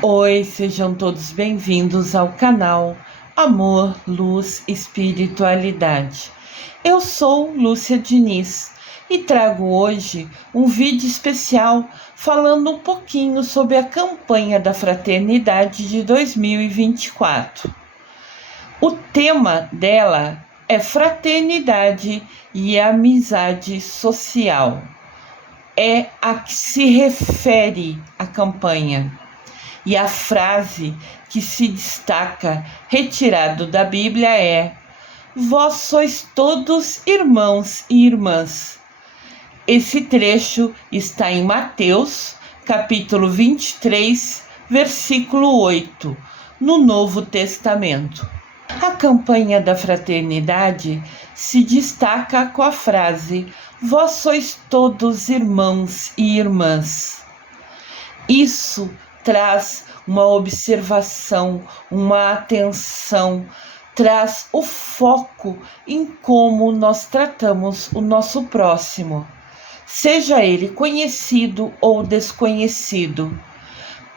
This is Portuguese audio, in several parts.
Oi, sejam todos bem-vindos ao canal Amor, Luz, Espiritualidade. Eu sou Lúcia Diniz e trago hoje um vídeo especial falando um pouquinho sobre a campanha da Fraternidade de 2024. O tema dela é Fraternidade e Amizade Social. É a que se refere a campanha. E a frase que se destaca, retirado da Bíblia, é: Vós sois todos irmãos e irmãs. Esse trecho está em Mateus, capítulo 23, versículo 8, no Novo Testamento. A campanha da fraternidade se destaca com a frase: Vós sois todos irmãos e irmãs. Isso traz uma observação, uma atenção, traz o foco em como nós tratamos o nosso próximo, seja ele conhecido ou desconhecido.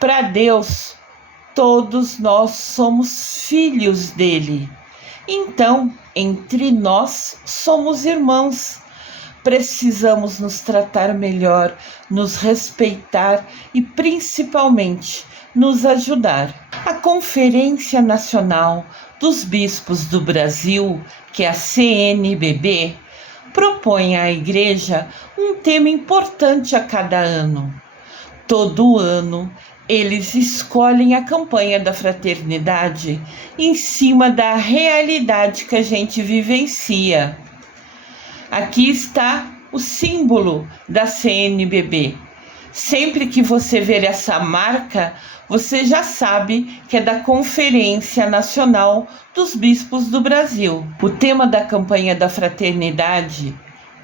Para Deus, todos nós somos filhos dele. Então, entre nós somos irmãos. Precisamos nos tratar melhor, nos respeitar e, principalmente, nos ajudar. A Conferência Nacional dos Bispos do Brasil, que é a CNBB, propõe à Igreja um tema importante a cada ano. Todo ano, eles escolhem a campanha da fraternidade em cima da realidade que a gente vivencia. Aqui está o símbolo da CNBB. Sempre que você ver essa marca, você já sabe que é da Conferência Nacional dos Bispos do Brasil. O tema da campanha da fraternidade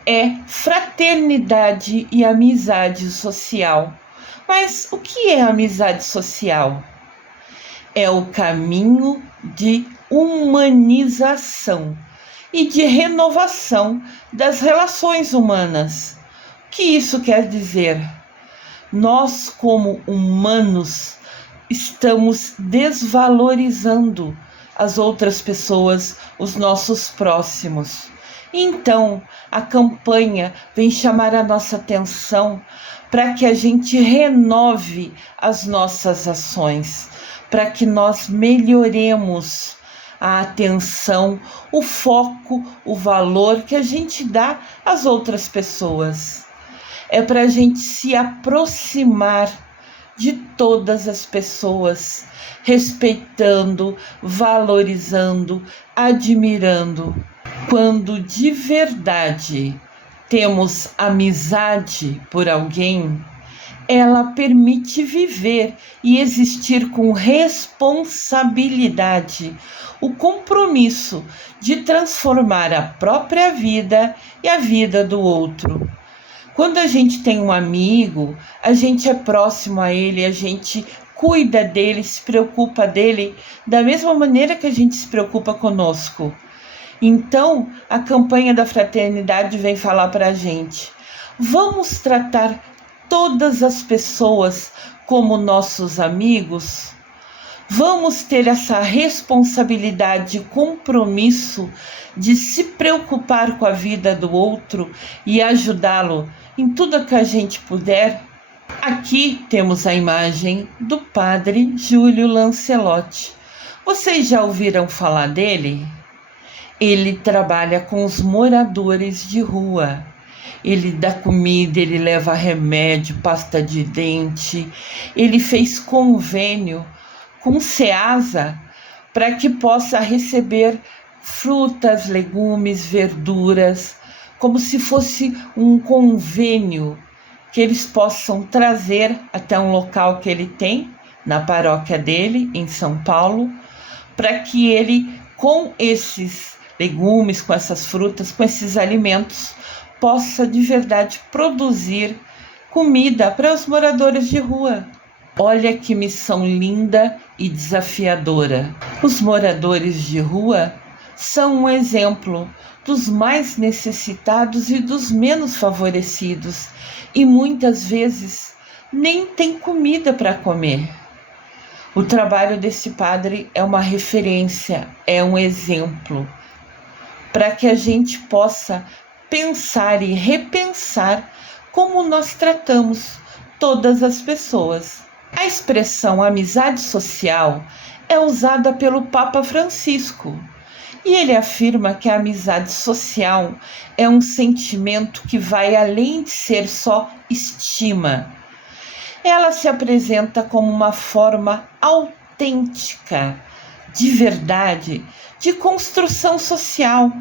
é Fraternidade e Amizade Social. Mas o que é amizade social? É o caminho de humanização e de renovação das relações humanas. O que isso quer dizer? Nós, como humanos, estamos desvalorizando as outras pessoas, os nossos próximos. Então, a campanha vem chamar a nossa atenção para que a gente renove as nossas ações, para que nós melhoremos a atenção, o foco, o valor que a gente dá às outras pessoas. É para a gente se aproximar de todas as pessoas, respeitando, valorizando, admirando. Quando de verdade temos amizade por alguém, ela permite viver e existir com responsabilidade, o compromisso de transformar a própria vida e a vida do outro. Quando a gente tem um amigo, a gente é próximo a ele, a gente cuida dele, se preocupa dele, da mesma maneira que a gente se preocupa conosco. Então, a campanha da fraternidade vem falar para a gente: vamos tratar todas as pessoas como nossos amigos? Vamos ter essa responsabilidade e compromisso de se preocupar com a vida do outro e ajudá-lo em tudo que a gente puder? Aqui temos a imagem do padre Júlio Lancelotti. Vocês já ouviram falar dele? Ele trabalha com os moradores de rua. Ele dá comida, ele leva remédio, pasta de dente. Ele fez convênio com o SEASA para que possa receber frutas, legumes, verduras, como se fosse um convênio que eles possam trazer até um local que ele tem, na paróquia dele, em São Paulo, para que ele, com esses legumes, com essas frutas, com esses alimentos, possa de verdade produzir comida para os moradores de rua. Olha que missão linda e desafiadora. Os moradores de rua são um exemplo dos mais necessitados e dos menos favorecidos, e muitas vezes nem têm comida para comer. O trabalho desse padre é uma referência, é um exemplo, para que a gente possa pensar e repensar como nós tratamos todas as pessoas. A expressão amizade social é usada pelo Papa Francisco e ele afirma que a amizade social é um sentimento que vai além de ser só estima. Ela se apresenta como uma forma autêntica, de verdade, de construção social,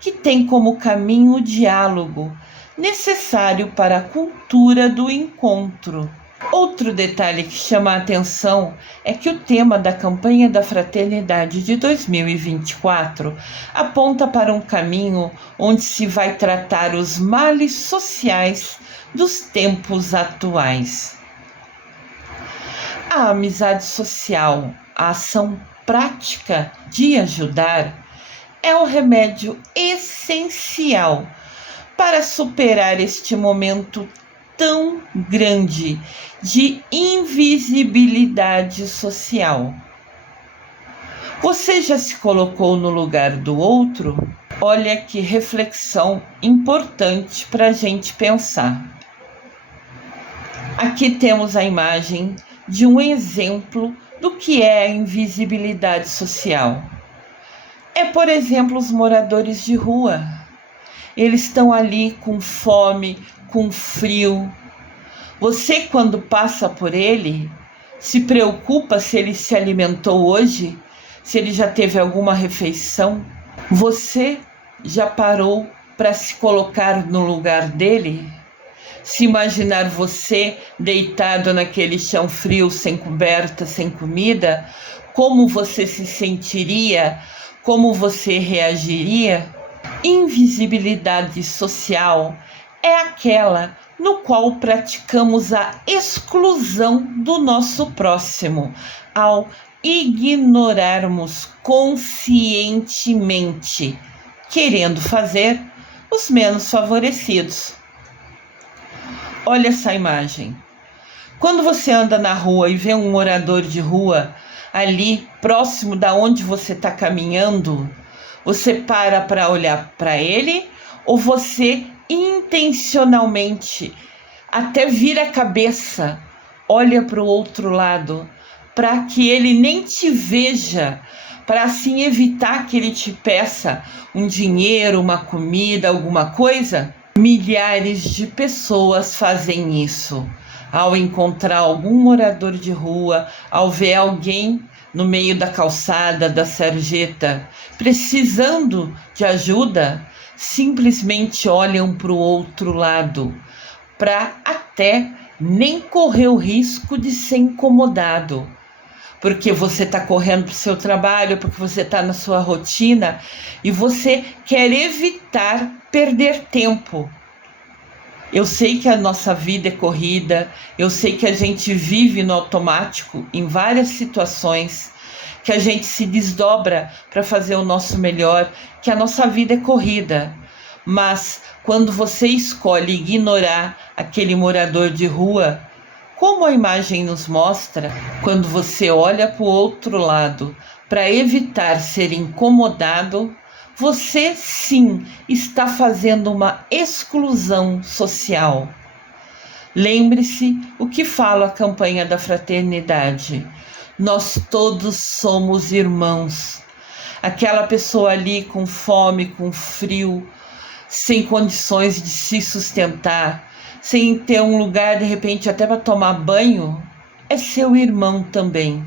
que tem como caminho o diálogo, necessário para a cultura do encontro. Outro detalhe que chama a atenção é que o tema da campanha da Fraternidade de 2024 aponta para um caminho onde se vai tratar os males sociais dos tempos atuais. A amizade social, a ação prática de ajudar, é o remédio essencial para superar este momento tão grande de invisibilidade social. Você já se colocou no lugar do outro? Olha que reflexão importante para a gente pensar. Aqui temos a imagem de um exemplo do que é a invisibilidade social. É, por exemplo, os moradores de rua. Eles estão ali com fome, com frio. Você, quando passa por ele, se preocupa se ele se alimentou hoje, se ele já teve alguma refeição? Você já parou para se colocar no lugar dele? Se imaginar você deitado naquele chão frio, sem coberta, sem comida, como você se sentiria? Como você reagiria? Invisibilidade social é aquela no qual praticamos a exclusão do nosso próximo, ao ignorarmos conscientemente, querendo fazer os menos favorecidos. Olha essa imagem. Quando você anda na rua e vê um morador de rua ali próximo da onde você está caminhando, você para olhar para ele ou você intencionalmente até vira a cabeça, olha para o outro lado, para que ele nem te veja, para assim evitar que ele te peça um dinheiro, uma comida, alguma coisa? Milhares de pessoas fazem isso. Ao encontrar algum morador de rua, ao ver alguém no meio da calçada, da sarjeta, precisando de ajuda, simplesmente olham para o outro lado, para até nem correr o risco de ser incomodado, porque você está correndo para o seu trabalho, porque você está na sua rotina e você quer evitar perder tempo. Eu sei que a nossa vida é corrida, eu sei que a gente vive no automático em várias situações, que a gente se desdobra para fazer o nosso melhor, que a nossa vida é corrida. Mas quando você escolhe ignorar aquele morador de rua, como a imagem nos mostra, quando você olha para o outro lado para evitar ser incomodado, você sim está fazendo uma exclusão social. Lembre-se o que fala a campanha da fraternidade. Nós todos somos irmãos. Aquela pessoa ali com fome, com frio, sem condições de se sustentar, sem ter um lugar de repente até para tomar banho, é seu irmão também.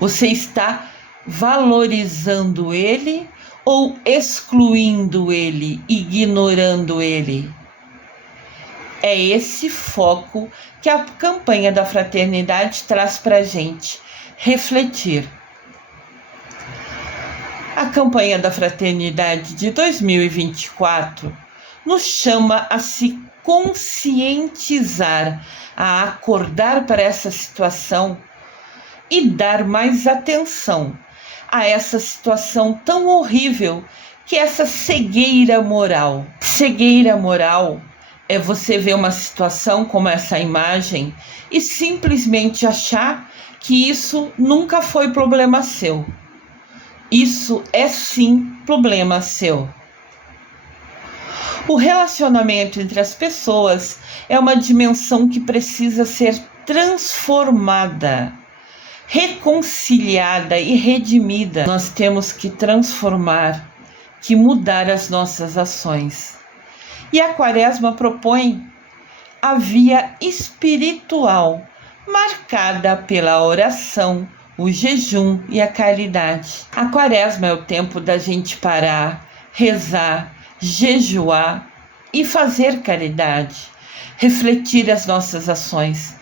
Você está valorizando ele ou excluindo ele, ignorando ele? É esse foco que a campanha da fraternidade traz para a gente refletir. A campanha da fraternidade de 2024 nos chama a se conscientizar, a acordar para essa situação e dar mais atenção a essa situação tão horrível que é essa cegueira moral. Cegueira moral é você ver uma situação como essa imagem e simplesmente achar que isso nunca foi problema seu. Isso é sim problema seu. O relacionamento entre as pessoas é uma dimensão que precisa ser transformada, reconciliada e redimida. Nós temos que transformar, que mudar as nossas ações. E a Quaresma propõe a via espiritual, marcada pela oração, o jejum e a caridade. A Quaresma é o tempo da gente parar, rezar, jejuar e fazer caridade, refletir as nossas ações.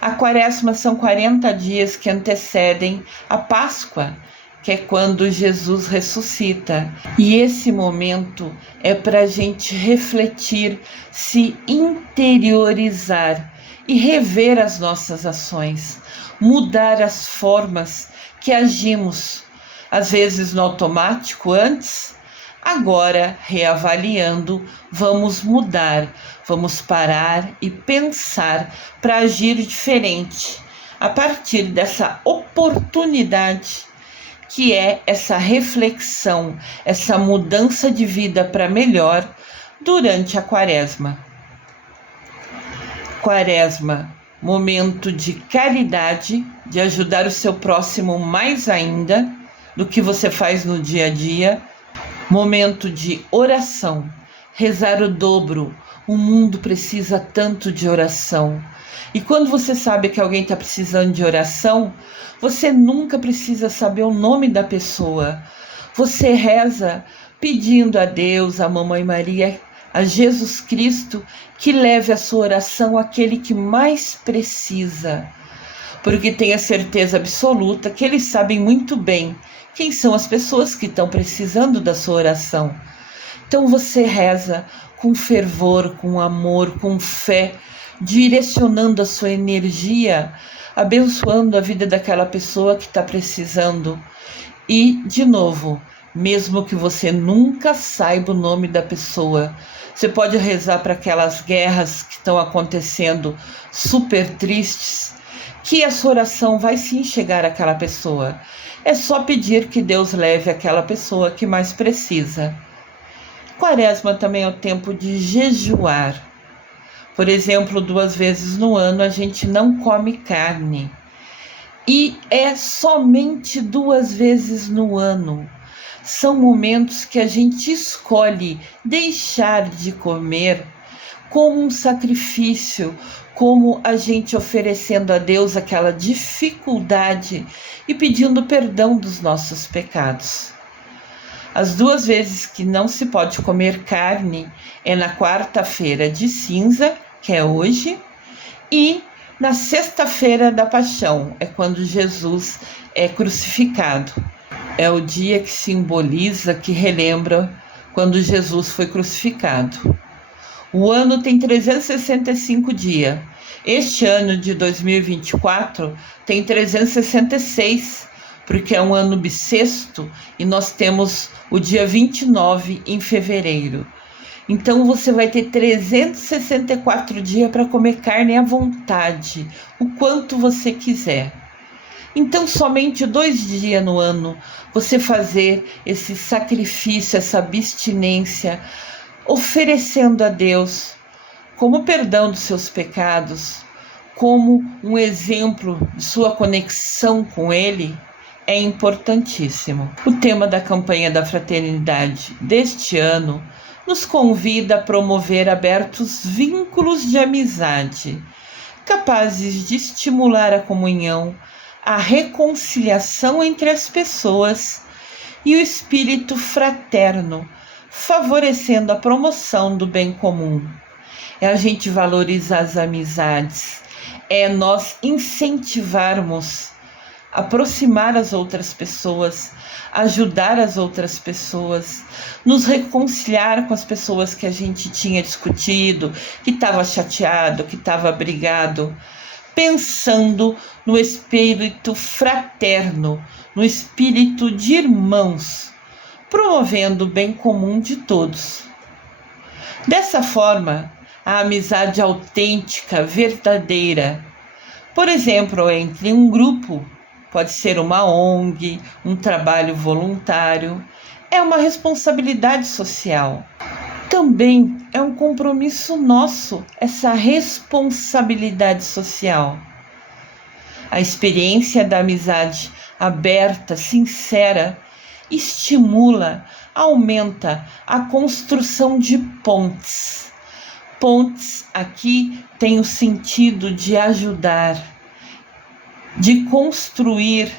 A Quaresma são 40 dias que antecedem a Páscoa, que é quando Jesus ressuscita. E esse momento é para a gente refletir, se interiorizar e rever as nossas ações, mudar as formas que agimos, às vezes no automático antes. Agora, reavaliando, vamos mudar, vamos parar e pensar para agir diferente, a partir dessa oportunidade que é essa reflexão, essa mudança de vida para melhor durante a Quaresma. Quaresma, momento de caridade, de ajudar o seu próximo mais ainda do que você faz no dia a dia. Momento de oração, rezar o dobro. O mundo precisa tanto de oração. E quando você sabe que alguém está precisando de oração, você nunca precisa saber o nome da pessoa. Você reza pedindo a Deus, a Mamãe Maria, a Jesus Cristo, que leve a sua oração àquele que mais precisa. Porque tenha certeza absoluta que eles sabem muito bem quem são as pessoas que estão precisando da sua oração. Então você reza com fervor, com amor, com fé, direcionando a sua energia, abençoando a vida daquela pessoa que está precisando. E, de novo, mesmo que você nunca saiba o nome da pessoa, você pode rezar para aquelas guerras que estão acontecendo, super tristes, que a sua oração vai sim chegar àquela pessoa. É só pedir que Deus leve aquela pessoa que mais precisa. Quaresma também é o tempo de jejuar. Por exemplo, 2 vezes no ano a gente não come carne. E é somente 2 vezes no ano. São momentos que a gente escolhe deixar de comer como um sacrifício, como a gente oferecendo a Deus aquela dificuldade e pedindo perdão dos nossos pecados. As 2 vezes que não se pode comer carne é na quarta-feira de cinza, que é hoje, e na sexta-feira da Paixão, é quando Jesus é crucificado. É o dia que simboliza, que relembra quando Jesus foi crucificado. O ano tem 365 dias. Este ano de 2024 tem 366, porque é um ano bissexto e nós temos o dia 29 em fevereiro. Então você vai ter 364 dias para comer carne à vontade, o quanto você quiser. Então somente 2 dias no ano você fazer esse sacrifício, essa abstinência, oferecendo a Deus como perdão dos seus pecados, como um exemplo de sua conexão com Ele, é importantíssimo. O tema da campanha da fraternidade deste ano nos convida a promover abertos vínculos de amizade, capazes de estimular a comunhão, a reconciliação entre as pessoas e o espírito fraterno, favorecendo a promoção do bem comum. É a gente valorizar as amizades, é nós incentivarmos, aproximar as outras pessoas, ajudar as outras pessoas, nos reconciliar com as pessoas que a gente tinha discutido, que estava chateado, que estava brigado, pensando no espírito fraterno, no espírito de irmãos, promovendo o bem comum de todos. Dessa forma, a amizade autêntica, verdadeira. Por exemplo, entre um grupo, pode ser uma ONG, um trabalho voluntário, é uma responsabilidade social. Também é um compromisso nosso, essa responsabilidade social. A experiência da amizade aberta, sincera, estimula, aumenta a construção de pontes. Pontes aqui tem o sentido de ajudar, de construir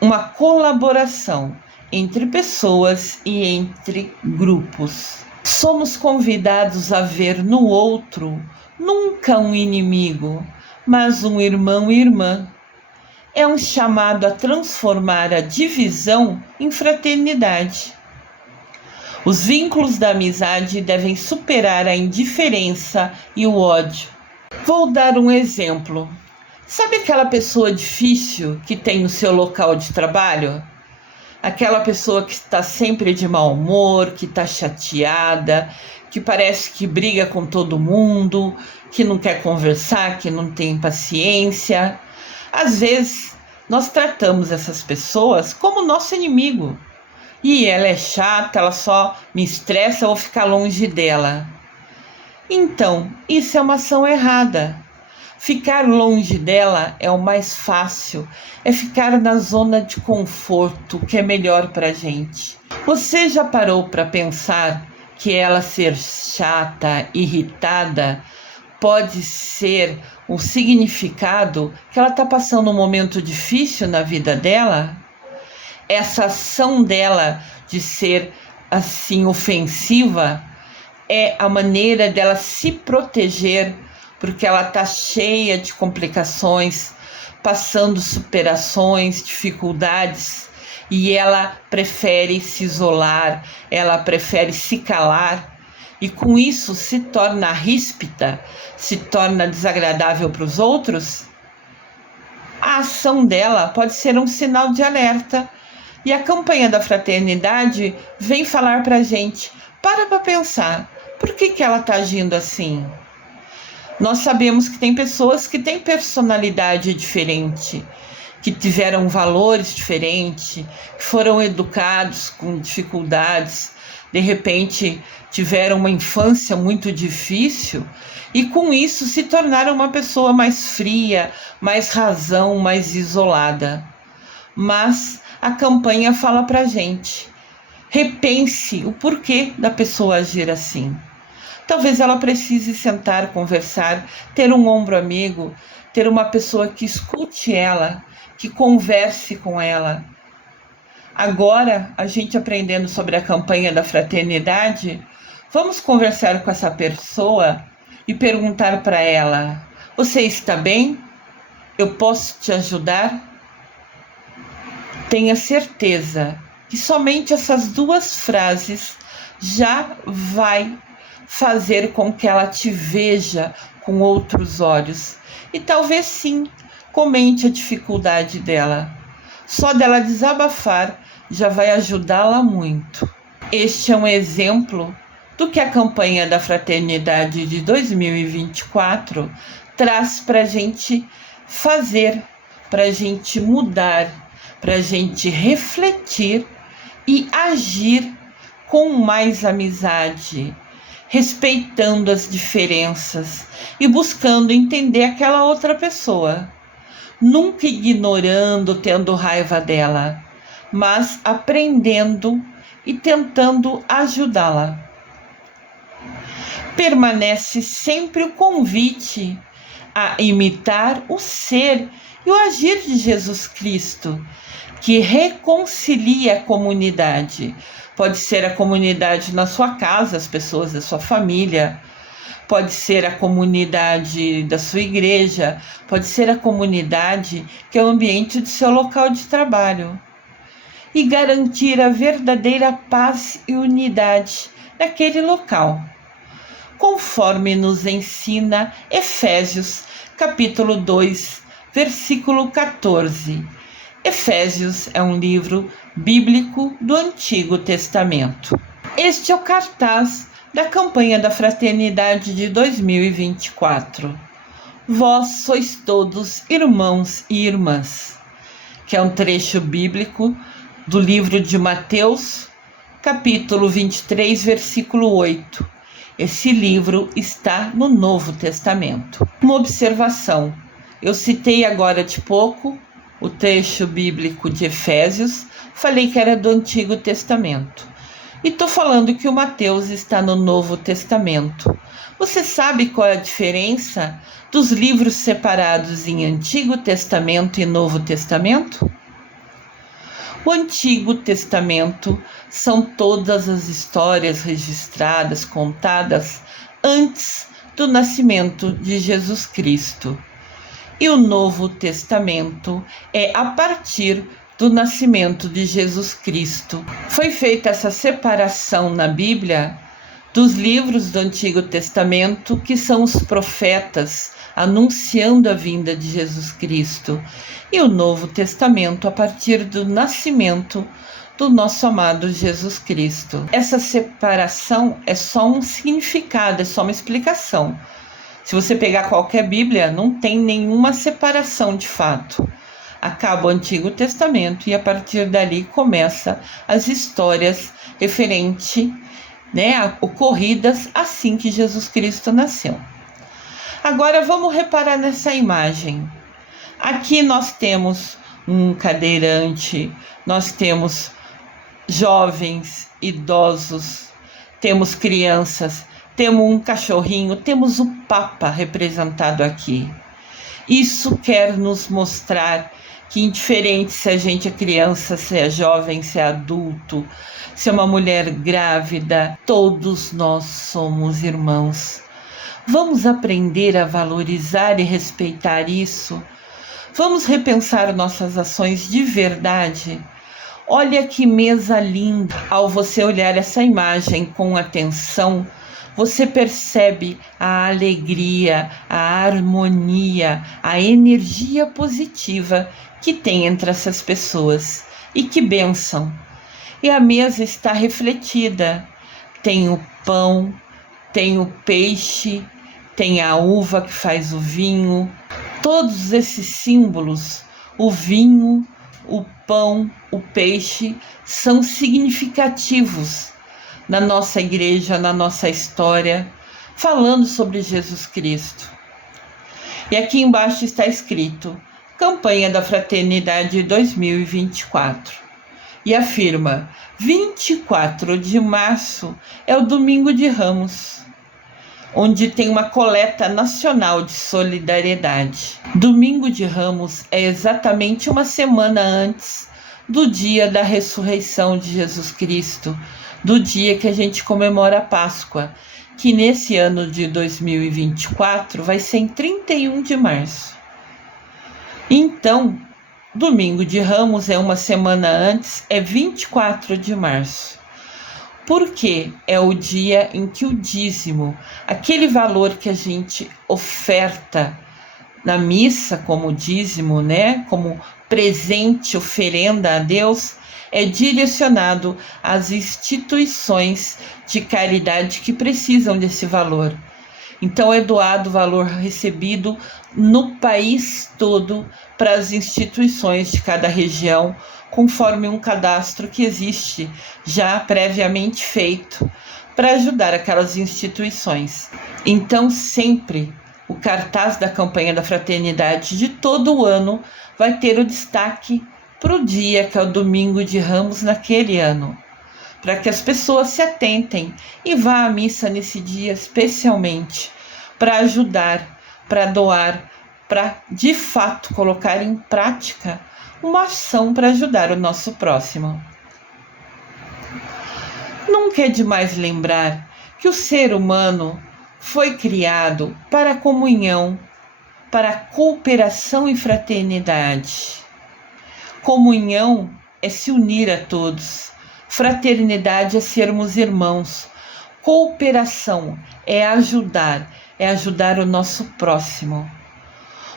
uma colaboração entre pessoas e entre grupos. Somos convidados a ver no outro nunca um inimigo, mas um irmão e irmã. É um chamado a transformar a divisão em fraternidade. Os vínculos da amizade devem superar a indiferença e o ódio. Vou dar um exemplo. Sabe aquela pessoa difícil que tem no seu local de trabalho? Aquela pessoa que está sempre de mau humor, que está chateada, que parece que briga com todo mundo, que não quer conversar, que não tem paciência. Às vezes, nós tratamos essas pessoas como nosso inimigo. E ela é chata, ela só me estressa, eu vou ficar longe dela. Então, isso é uma ação errada. Ficar longe dela é o mais fácil, é ficar na zona de conforto, que é melhor para a gente. Você já parou para pensar que ela ser chata, irritada, pode ser um significado que ela está passando um momento difícil na vida dela? Essa ação dela de ser assim ofensiva é a maneira dela se proteger, porque ela está cheia de complicações, passando superações, dificuldades, e ela prefere se isolar, ela prefere se calar, e com isso se torna ríspida, se torna desagradável para os outros. A ação dela pode ser um sinal de alerta, e a campanha da fraternidade vem falar para a gente: para pensar, por que ela está agindo assim? Nós sabemos que tem pessoas que têm personalidade diferente, que tiveram valores diferentes, que foram educados com dificuldades, de repente tiveram uma infância muito difícil e com isso se tornaram uma pessoa mais fria, mais razão, mais isolada. Mas a campanha fala para a gente: repense o porquê da pessoa agir assim. Talvez ela precise sentar, conversar, ter um ombro amigo, ter uma pessoa que escute ela, que converse com ela. Agora, a gente aprendendo sobre a campanha da fraternidade, vamos conversar com essa pessoa e perguntar para ela: você está bem? Eu posso te ajudar? Tenha certeza que somente essas duas frases já vai fazer com que ela te veja com outros olhos. E talvez sim, comente a dificuldade dela. Só dela desabafar já vai ajudá-la muito. Este é um exemplo do que a campanha da Fraternidade de 2024 traz para a gente fazer, para a gente mudar, para a gente refletir e agir com mais amizade, respeitando as diferenças e buscando entender aquela outra pessoa, nunca ignorando, tendo raiva dela, mas aprendendo e tentando ajudá-la. Permanece sempre o convite a imitar o ser e o agir de Jesus Cristo, que reconcilia a comunidade. Pode ser a comunidade na sua casa, as pessoas da sua família, pode ser a comunidade da sua igreja, pode ser a comunidade que é o ambiente do seu local de trabalho. E garantir a verdadeira paz e unidade naquele local, conforme nos ensina Efésios, capítulo 2, versículo 14. Efésios é um livro bíblico do Antigo Testamento. Este é o cartaz da campanha da Fraternidade de 2024. Vós sois todos irmãos e irmãs, que é um trecho bíblico do livro de Mateus, capítulo 23, versículo 8. Esse livro está no Novo Testamento. Uma observação: eu citei agora de pouco o trecho bíblico de Efésios, falei que era do Antigo Testamento. E estou falando que o Mateus está no Novo Testamento. Você sabe qual é a diferença dos livros separados em Antigo Testamento e Novo Testamento? O Antigo Testamento são todas as histórias registradas, contadas antes do nascimento de Jesus Cristo. E o Novo Testamento é a partir do nascimento de Jesus Cristo. Foi feita essa separação na Bíblia dos livros do Antigo Testamento, que são os profetas anunciando a vinda de Jesus Cristo, e o Novo Testamento a partir do nascimento do nosso amado Jesus Cristo. Essa separação é só um significado, é só uma explicação. Se você pegar qualquer Bíblia, não tem nenhuma separação de fato. Acaba o Antigo Testamento e a partir dali começa as histórias referentes, ocorridas assim que Jesus Cristo nasceu. Agora vamos reparar nessa imagem. Aqui nós temos um cadeirante, nós temos jovens, idosos, temos crianças, temos um cachorrinho, temos o Papa representado aqui. Isso quer nos mostrar que, indiferente se a gente é criança, se é jovem, se é adulto, se é uma mulher grávida, todos nós somos irmãos. Vamos aprender a valorizar e respeitar isso? Vamos repensar nossas ações de verdade? Olha que mesa linda! Ao você olhar essa imagem com atenção, você percebe a alegria, a harmonia, a energia positiva que tem entre essas pessoas. E que bênção! E a mesa está refletida. Tem o pão, tem o peixe, tem a uva que faz o vinho. Todos esses símbolos, o vinho, o pão, o peixe, são significativos na nossa igreja, na nossa história, falando sobre Jesus Cristo. E aqui embaixo está escrito: Campanha da Fraternidade 2024. E afirma: 24 de março é o Domingo de Ramos, onde tem uma coleta nacional de solidariedade. Domingo de Ramos é exatamente uma semana antes do dia da ressurreição de Jesus Cristo, do dia que a gente comemora a Páscoa, que nesse ano de 2024 vai ser em 31 de março. Então, Domingo de Ramos é uma semana antes, é 24 de março. Porque é o dia em que o dízimo, aquele valor que a gente oferta na missa como dízimo, como presente, oferenda a Deus, é direcionado às instituições de caridade que precisam desse valor. Então é doado o valor recebido no país todo para as instituições de cada região, conforme um cadastro que existe já previamente feito para ajudar aquelas instituições. Então sempre o cartaz da campanha da fraternidade de todo o ano vai ter o destaque para o dia que é o Domingo de Ramos naquele ano, para que as pessoas se atentem e vá à missa nesse dia especialmente para ajudar, para doar, para de fato colocar em prática uma ação para ajudar o nosso próximo. Nunca é demais lembrar que o ser humano foi criado para a comunhão, para a cooperação e fraternidade. Comunhão é se unir a todos, fraternidade é sermos irmãos, cooperação é ajudar o nosso próximo.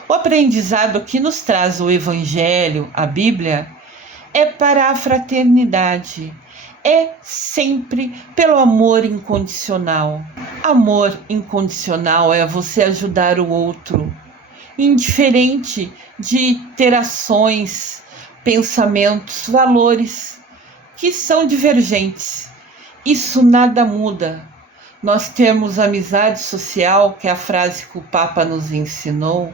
O aprendizado que nos traz o Evangelho, a Bíblia, é para a fraternidade, é sempre pelo amor incondicional. Amor incondicional é você ajudar o outro, indiferente de ter ações, pensamentos, valores que são divergentes. Isso nada muda. Nós temos amizade social, que é a frase que o Papa nos ensinou,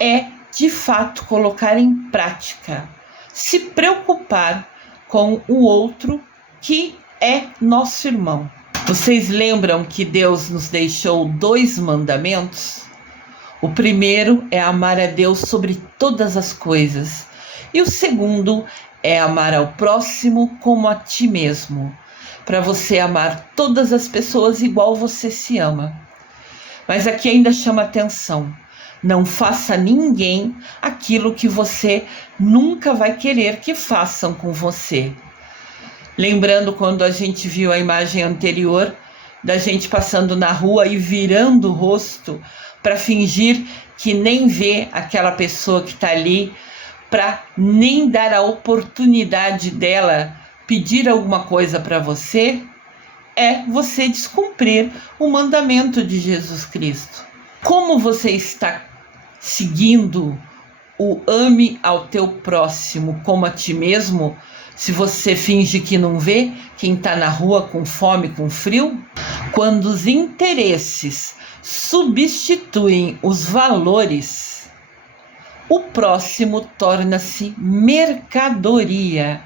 é de fato colocar em prática, se preocupar com o outro que é nosso irmão. Vocês lembram que Deus nos deixou 2 mandamentos? O primeiro é amar a Deus sobre todas as coisas. E o segundo é amar ao próximo como a ti mesmo, para você amar todas as pessoas igual você se ama. Mas aqui ainda chama atenção. Não faça a ninguém aquilo que você nunca vai querer que façam com você. Lembrando quando a gente viu a imagem anterior da gente passando na rua e virando o rosto para fingir que nem vê aquela pessoa que está ali, para nem dar a oportunidade dela pedir alguma coisa para você, é você descumprir o mandamento de Jesus Cristo. Como você está seguindo o ame ao teu próximo como a ti mesmo, se você finge que não vê quem está na rua com fome, com frio? Quando os interesses substituem os valores, o próximo torna-se mercadoria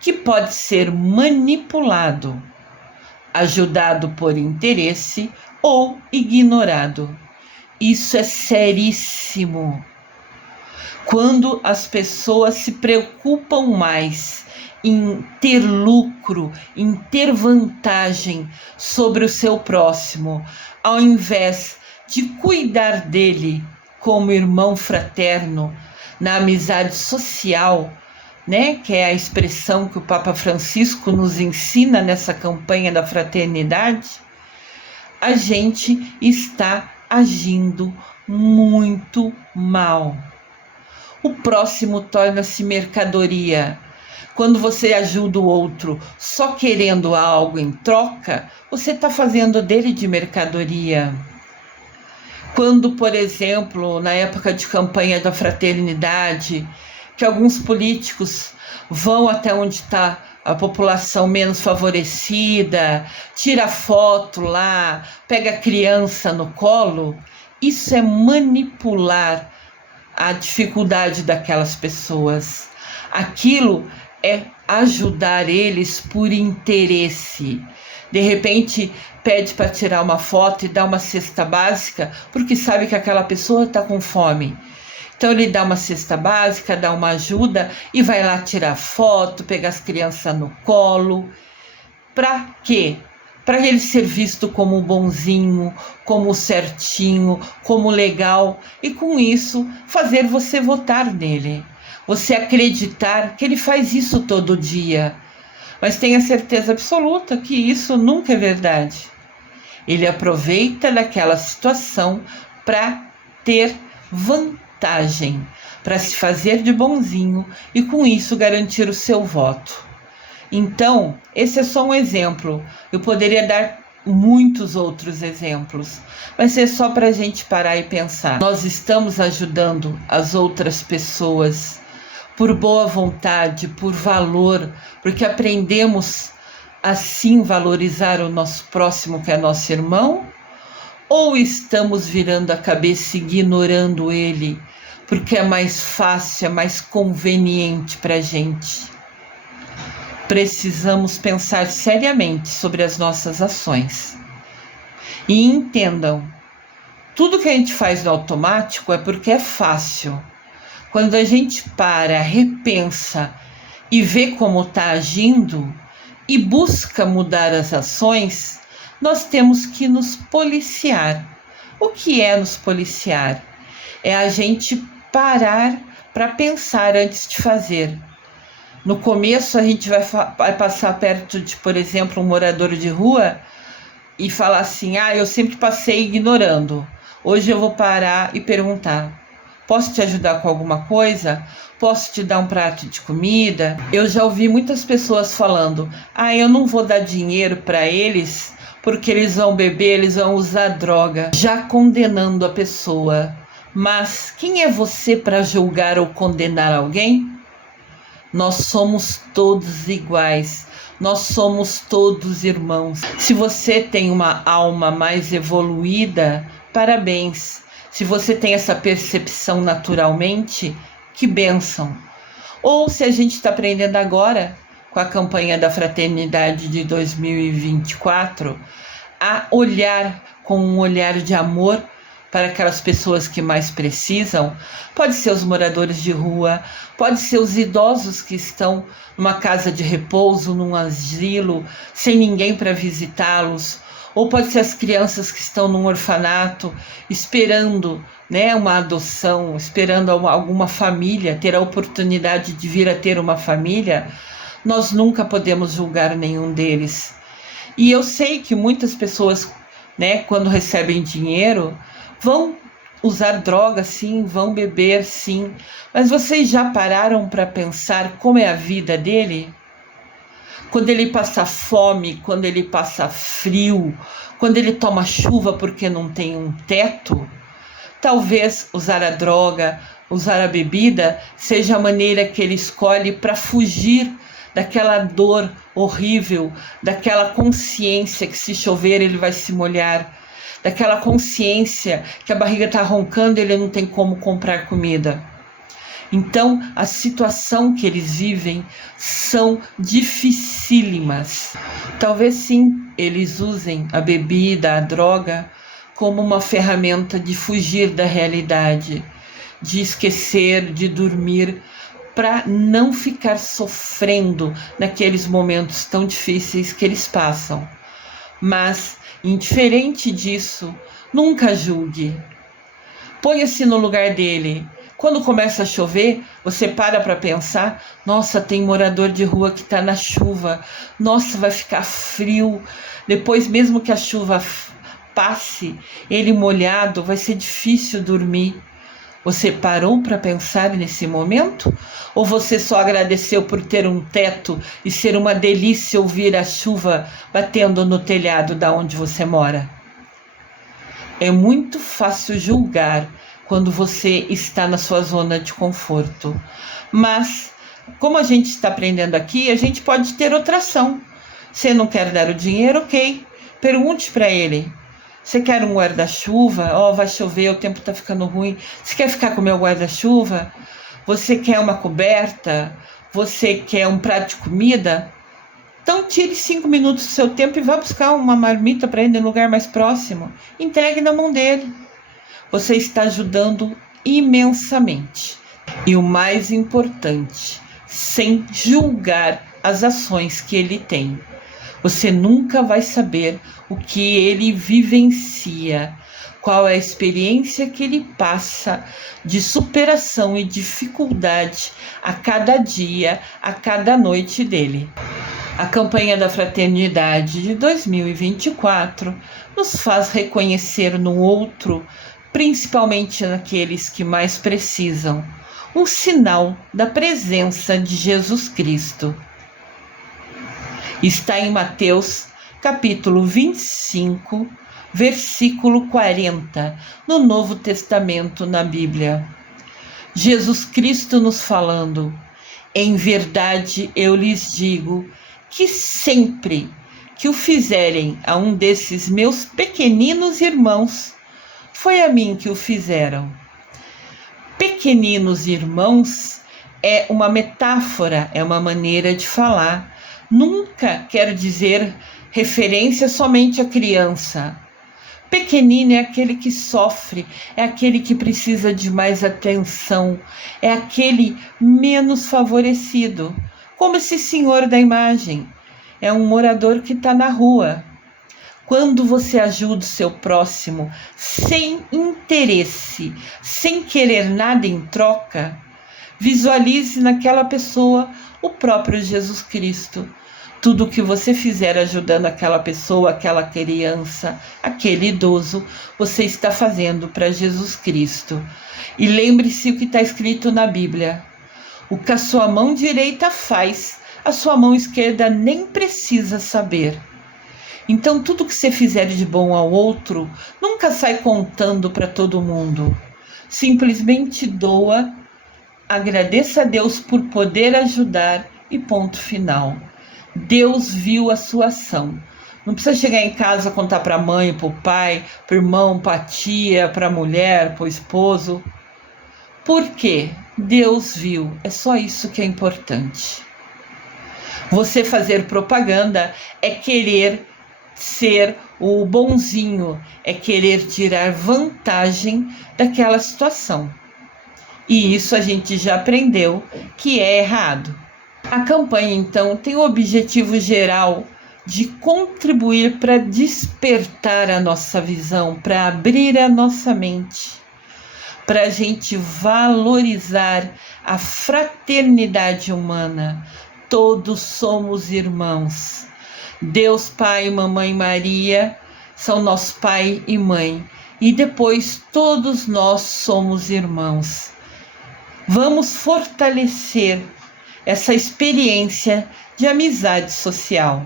que pode ser manipulado, ajudado por interesse ou ignorado. Isso é seríssimo. Quando as pessoas se preocupam mais em ter lucro, em ter vantagem sobre o seu próximo, ao invés de cuidar dele como irmão fraterno, na amizade social, né, que é a expressão que o Papa Francisco nos ensina nessa campanha da fraternidade, a gente está agindo muito mal. O próximo torna-se mercadoria. Quando você ajuda o outro só querendo algo em troca, você está fazendo dele de mercadoria. Quando, por exemplo, na época de campanha da fraternidade, que alguns políticos vão até onde está a população menos favorecida, tira foto lá, pega a criança no colo, isso é manipular a dificuldade daquelas pessoas. Aquilo é ajudar eles por interesse. De repente, pede para tirar uma foto e dá uma cesta básica, porque sabe que aquela pessoa está com fome. Então ele dá uma cesta básica, dá uma ajuda e vai lá tirar foto, pegar as crianças no colo. Para quê? Para ele ser visto como bonzinho, como certinho, como legal, e com isso fazer você votar nele. Você acreditar que ele faz isso todo dia. Mas tenha certeza absoluta que isso nunca é verdade. Ele aproveita daquela situação para ter vantagem, para se fazer de bonzinho e com isso garantir o seu voto. Então, esse é só um exemplo. Eu poderia dar muitos outros exemplos, mas é só para a gente parar e pensar. Nós estamos ajudando as outras pessoas por boa vontade, por valor, porque aprendemos assim valorizar o nosso próximo, que é nosso irmão? Ou estamos virando a cabeça e ignorando ele, porque é mais fácil, é mais conveniente para a gente? Precisamos pensar seriamente sobre as nossas ações. E entendam, tudo que a gente faz no automático é porque é fácil. Quando a gente para, repensa e vê como está agindo e busca mudar as ações, nós temos que nos policiar. O que é nos policiar? É a gente parar para pensar antes de fazer. No começo a gente vai passar perto de, por exemplo, um morador de rua e falar assim: eu sempre passei ignorando. Hoje eu vou parar e perguntar: posso te ajudar com alguma coisa? Posso te dar um prato de comida? Eu já ouvi muitas pessoas falando: eu não vou dar dinheiro para eles porque eles vão beber, eles vão usar droga, já condenando a pessoa. Mas quem é você para julgar ou condenar alguém? Nós somos todos iguais. Nós somos todos irmãos. Se você tem uma alma mais evoluída, parabéns. Se você tem essa percepção naturalmente, que bênção. Ou se a gente está aprendendo agora, com a campanha da Fraternidade de 2024, a olhar com um olhar de amor para aquelas pessoas que mais precisam. Pode ser os moradores de rua, pode ser os idosos que estão numa casa de repouso, num asilo, sem ninguém para visitá-los, ou pode ser as crianças que estão num orfanato, esperando, uma adoção, esperando alguma família, ter a oportunidade de vir a ter uma família. Nós nunca podemos julgar nenhum deles. E eu sei que muitas pessoas, quando recebem dinheiro, vão usar droga, sim, vão beber, sim. Mas vocês já pararam para pensar como é a vida dele? Quando ele passa fome, quando ele passa frio, quando ele toma chuva porque não tem um teto, talvez usar a droga, usar a bebida, seja a maneira que ele escolhe para fugir daquela dor horrível, daquela consciência que se chover ele vai se molhar, daquela consciência que a barriga está roncando e ele não tem como comprar comida. Então, a situação que eles vivem são dificílimas. Talvez sim, eles usem a bebida, a droga, como uma ferramenta de fugir da realidade, de esquecer, de dormir, para não ficar sofrendo naqueles momentos tão difíceis que eles passam. Mas, indiferente disso, nunca julgue. Ponha-se no lugar dele. Quando começa a chover, você para pensar: nossa, tem morador de rua que está na chuva, nossa, vai ficar frio. Depois, mesmo que a chuva passe, ele molhado, vai ser difícil dormir. Você parou para pensar nesse momento? Ou você só agradeceu por ter um teto e ser uma delícia ouvir a chuva batendo no telhado da onde você mora? É muito fácil julgar quando você está na sua zona de conforto. Mas, como a gente está aprendendo aqui, a gente pode ter outra ação. Você não quer dar o dinheiro? Ok. Pergunte para ele: você quer um guarda-chuva? Vai chover, o tempo está ficando ruim. Você quer ficar com o meu guarda-chuva? Você quer uma coberta? Você quer um prato de comida? Então tire 5 minutos do seu tempo e vá buscar uma marmita para ele no lugar mais próximo. Entregue na mão dele. Você está ajudando imensamente. E o mais importante, sem julgar as ações que ele tem. Você nunca vai saber o que ele vivencia, qual é a experiência que ele passa de superação e dificuldade a cada dia, a cada noite dele. A campanha da Fraternidade de 2024 nos faz reconhecer no outro, principalmente naqueles que mais precisam, um sinal da presença de Jesus Cristo. Está em Mateus, capítulo 25, versículo 40, no Novo Testamento, na Bíblia. Jesus Cristo nos falando: em verdade eu lhes digo que sempre que o fizerem a um desses meus pequeninos irmãos, foi a mim que o fizeram. Pequeninos irmãos é uma metáfora, é uma maneira de falar. Nunca quer dizer referência somente à criança. Pequenino é aquele que sofre, é aquele que precisa de mais atenção, é aquele menos favorecido, como esse senhor da imagem. É um morador que está na rua. Quando você ajuda o seu próximo sem interesse, sem querer nada em troca, visualize naquela pessoa o próprio Jesus Cristo. Tudo o que você fizer ajudando aquela pessoa, aquela criança, aquele idoso, você está fazendo para Jesus Cristo. E lembre-se o que está escrito na Bíblia: O que a sua mão direita faz, a sua mão esquerda nem precisa saber. Então, tudo que você fizer de bom ao outro, nunca sai contando para todo mundo. Simplesmente doa, agradeça a Deus por poder ajudar e ponto final. Deus viu a sua ação. Não precisa chegar em casa contar para a mãe, para o pai, para o irmão, para a tia, para a mulher, para o esposo. Por quê? Deus viu. É só isso que é importante. Você fazer propaganda é querer ser o bonzinho, é querer tirar vantagem daquela situação. E isso a gente já aprendeu que é errado. A campanha, então, tem o objetivo geral de contribuir para despertar a nossa visão, para abrir a nossa mente, para a gente valorizar a fraternidade humana. Todos somos irmãos. Deus Pai, Mamãe Maria são nosso pai e mãe. E depois todos nós somos irmãos. Vamos fortalecer essa experiência de amizade social.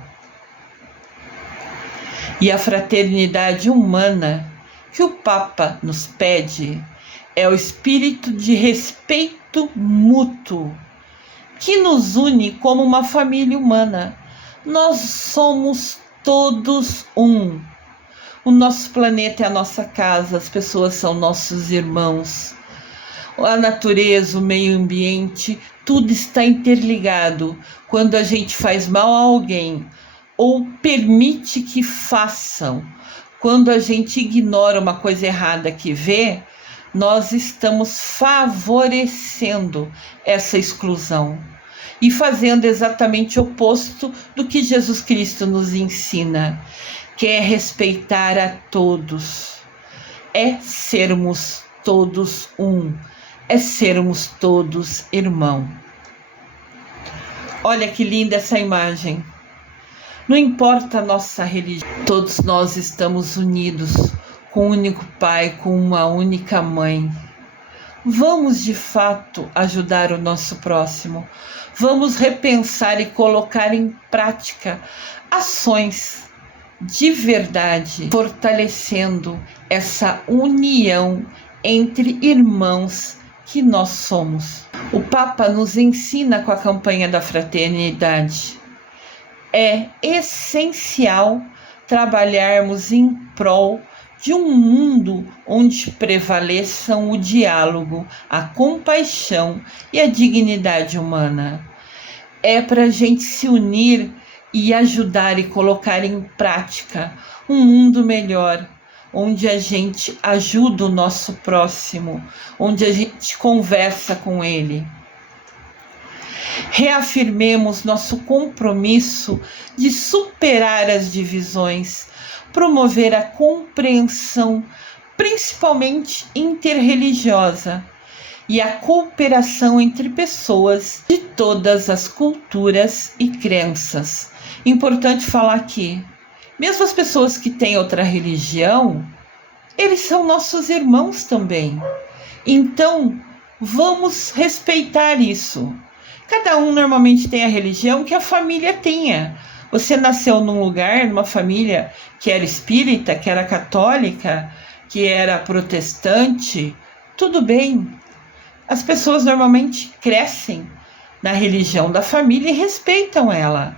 E a fraternidade humana que o Papa nos pede é o espírito de respeito mútuo, que nos une como uma família humana. Nós somos todos um. O nosso planeta é a nossa casa, as pessoas são nossos irmãos. A natureza, o meio ambiente, tudo está interligado. Quando a gente faz mal a alguém ou permite que façam, quando a gente ignora uma coisa errada que vê, nós estamos favorecendo essa exclusão e fazendo exatamente o oposto do que Jesus Cristo nos ensina, que é respeitar a todos, é sermos todos um, é sermos todos irmão. Olha que linda essa imagem. Não importa a nossa religião, todos nós estamos unidos com um único Pai, com uma única Mãe. Vamos de fato ajudar o nosso próximo. Vamos repensar e colocar em prática ações de verdade, fortalecendo essa união entre irmãos que nós somos. O Papa nos ensina com a campanha da fraternidade. É essencial trabalharmos em prol de um mundo onde prevaleçam o diálogo, a compaixão e a dignidade humana. É para a gente se unir e ajudar e colocar em prática um mundo melhor, onde a gente ajuda o nosso próximo, onde a gente conversa com ele. Reafirmemos nosso compromisso de superar as divisões, promover a compreensão, principalmente interreligiosa, e a cooperação entre pessoas de todas as culturas e crenças. Importante falar que, mesmo as pessoas que têm outra religião, eles são nossos irmãos também. Então, vamos respeitar isso. Cada um normalmente tem a religião que a família tenha. Você nasceu num lugar, numa família que era espírita, que era católica, que era protestante, tudo bem. As pessoas normalmente crescem na religião da família e respeitam ela.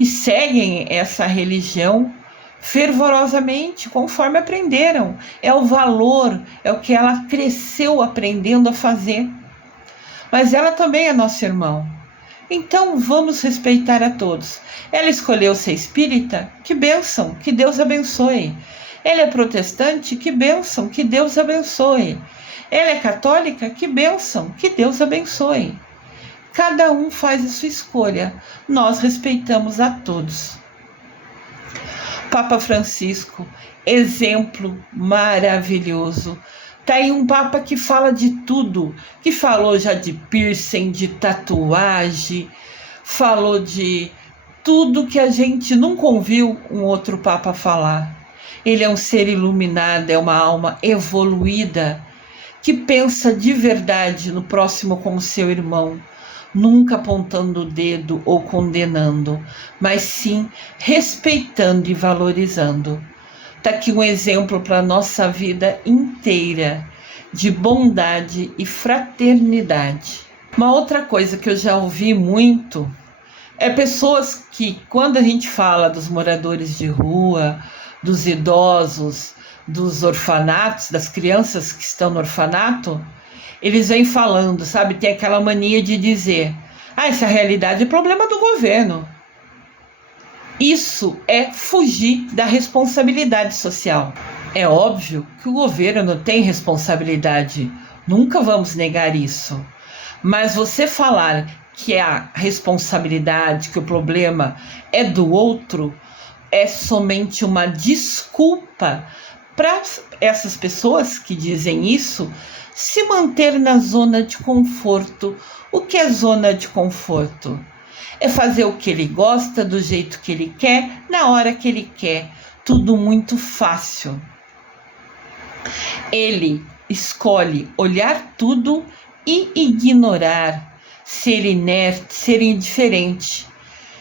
E seguem essa religião fervorosamente, conforme aprenderam. É o valor, é o que ela cresceu aprendendo a fazer. Mas ela também é nosso irmão. Então vamos respeitar a todos. Ela escolheu ser espírita? Que bênção, que Deus abençoe. Ela é protestante? Que bênção, que Deus abençoe. Ela é católica? Que bênção, que Deus abençoe. Cada um faz a sua escolha. Nós respeitamos a todos. Papa Francisco, exemplo maravilhoso. Tá aí um Papa que fala de tudo, que falou já de piercing, de tatuagem, falou de tudo que a gente nunca ouviu um outro Papa falar. Ele é um ser iluminado, é uma alma evoluída, que pensa de verdade no próximo como seu irmão, nunca apontando o dedo ou condenando, mas sim respeitando e valorizando. Está aqui um exemplo para a nossa vida inteira de bondade e fraternidade. Uma outra coisa que eu já ouvi muito é pessoas que, quando a gente fala dos moradores de rua, dos idosos, dos orfanatos, das crianças que estão no orfanato, eles vêm falando, sabe? Tem aquela mania de dizer: ah, essa realidade é problema do governo. Isso é fugir da responsabilidade social. É óbvio que o governo tem responsabilidade, nunca vamos negar isso. Mas você falar que a responsabilidade, que o problema é do outro, é somente uma desculpa para essas pessoas que dizem isso se manter na zona de conforto. O que é zona de conforto? É fazer o que ele gosta, do jeito que ele quer, na hora que ele quer. Tudo muito fácil. Ele escolhe olhar tudo e ignorar, ser inerte, ser indiferente.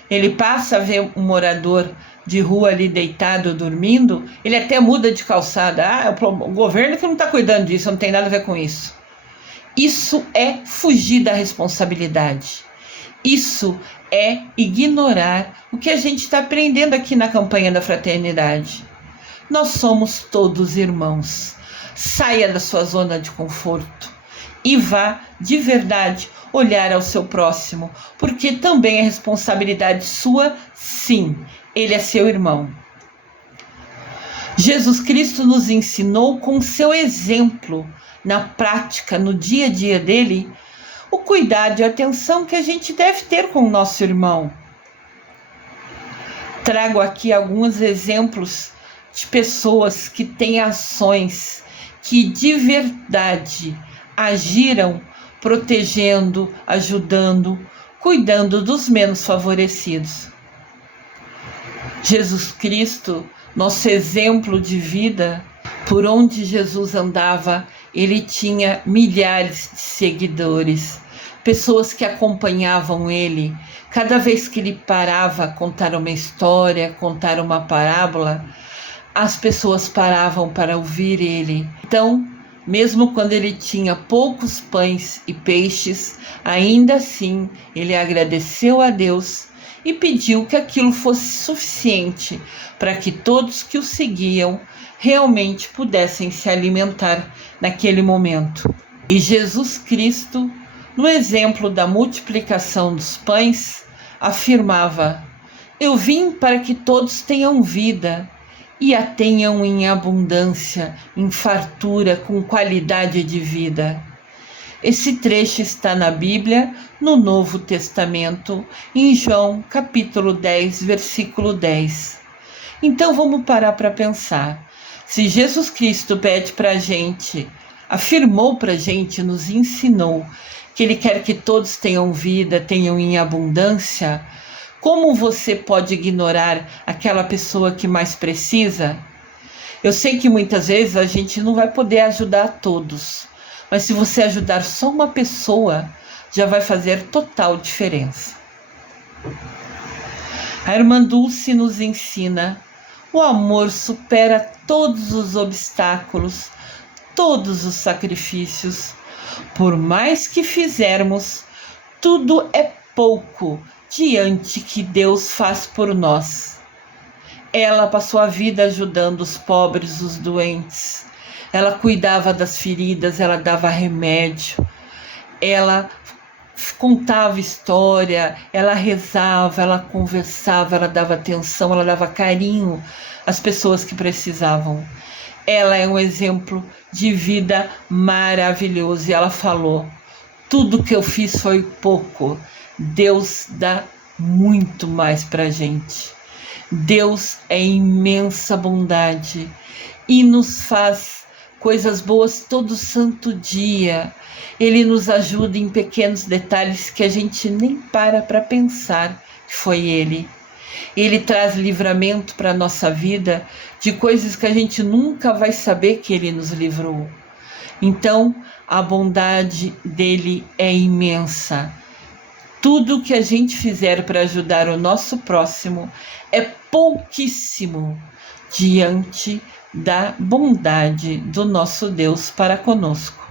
Ele passa a ver um morador de rua ali deitado, dormindo, ele até muda de calçada. Ah, é o governo que não está cuidando disso, não tem nada a ver com isso. Isso é fugir da responsabilidade. Isso é ignorar o que a gente está aprendendo aqui na campanha da fraternidade. Nós somos todos irmãos. Saia da sua zona de conforto e vá de verdade olhar ao seu próximo, porque também é responsabilidade sua, sim, ele é seu irmão. Jesus Cristo nos ensinou com seu exemplo, na prática, no dia a dia dele, o cuidado e a atenção que a gente deve ter com o nosso irmão. Trago aqui alguns exemplos de pessoas que têm ações que de verdade agiram protegendo, ajudando, cuidando dos menos favorecidos. Jesus Cristo, nosso exemplo de vida, por onde Jesus andava, ele tinha milhares de seguidores, pessoas que acompanhavam ele. Cada vez que ele parava a contar uma história, contar uma parábola, as pessoas paravam para ouvir ele. Então, mesmo quando ele tinha poucos pães e peixes, ainda assim ele agradeceu a Deus e pediu que aquilo fosse suficiente para que todos que o seguiam realmente pudessem se alimentar naquele momento. E Jesus Cristo, no exemplo da multiplicação dos pães, afirmava: eu vim para que todos tenham vida e a tenham em abundância, em fartura, com qualidade de vida. Esse trecho está na Bíblia, no Novo Testamento, em João, capítulo 10, versículo 10. Então vamos parar para pensar. Se Jesus Cristo pede para a gente, afirmou para a gente, nos ensinou que Ele quer que todos tenham vida, tenham em abundância, como você pode ignorar aquela pessoa que mais precisa? Eu sei que muitas vezes a gente não vai poder ajudar a todos, mas se você ajudar só uma pessoa, já vai fazer total diferença. A irmã Dulce nos ensina: o amor supera todos os obstáculos, todos os sacrifícios. Por mais que fizermos, tudo é pouco diante que Deus faz por nós. Ela passou a vida ajudando os pobres, os doentes. Ela cuidava das feridas, ela dava remédio. Ela contava história, ela rezava, ela conversava, ela dava atenção, ela dava carinho às pessoas que precisavam. Ela é um exemplo de vida maravilhoso. E ela falou: tudo que eu fiz foi pouco. Deus dá muito mais para a gente. Deus é imensa bondade e nos faz coisas boas todo santo dia. Ele nos ajuda em pequenos detalhes que a gente nem para pensar que foi Ele. Ele traz livramento para a nossa vida de coisas que a gente nunca vai saber que Ele nos livrou. Então, a bondade dele é imensa. Tudo que a gente fizer para ajudar o nosso próximo é pouquíssimo diante da bondade do nosso Deus para conosco.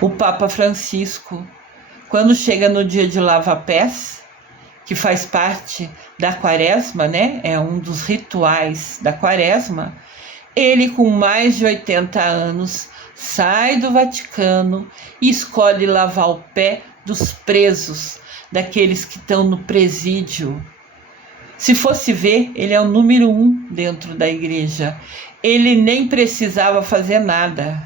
O Papa Francisco, quando chega no dia de lava-pés, que faz parte da quaresma, né? É um dos rituais da quaresma, ele, com mais de 80 anos, sai do Vaticano e escolhe lavar o pé dos presos, daqueles que estão no presídio. Se fosse ver, ele é o número 1 dentro da igreja. Ele nem precisava fazer nada,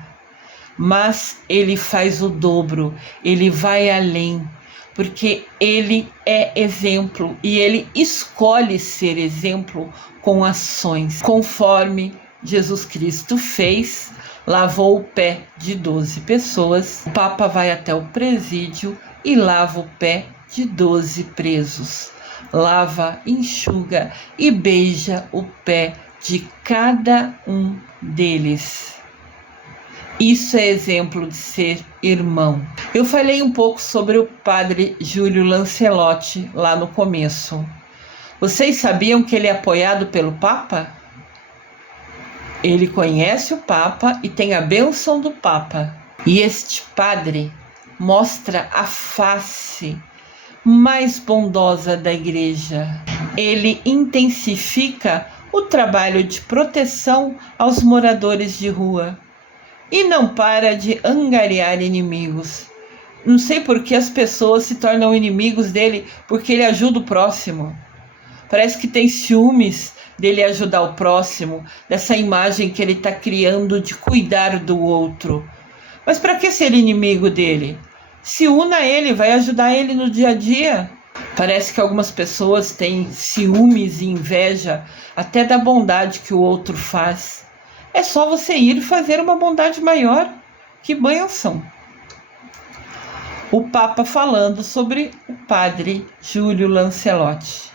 mas ele faz o dobro, ele vai além, porque ele é exemplo e ele escolhe ser exemplo com ações, conforme Jesus Cristo fez. Lavou o pé de 12 pessoas, o Papa vai até o presídio e lava o pé de 12 presos. Lava, enxuga e beija o pé de cada um deles. Isso é exemplo de ser irmão. Eu falei um pouco sobre o padre Júlio Lancelotti lá no começo. Vocês sabiam que ele é apoiado pelo Papa? Ele conhece o Papa e tem a bênção do Papa. E este padre mostra a face mais bondosa da igreja. Ele intensifica o trabalho de proteção aos moradores de rua e não para de angariar inimigos. Não sei por que as pessoas se tornam inimigos dele, porque ele ajuda o próximo. Parece que tem ciúmes dele ajudar o próximo, dessa imagem que ele está criando de cuidar do outro. Mas para que ser inimigo dele? Se una a ele, vai ajudar ele no dia a dia. Parece que algumas pessoas têm ciúmes e inveja até da bondade que o outro faz. É só você ir fazer uma bondade maior. Que bênção! O Papa falando sobre o padre Júlio Lancelotti.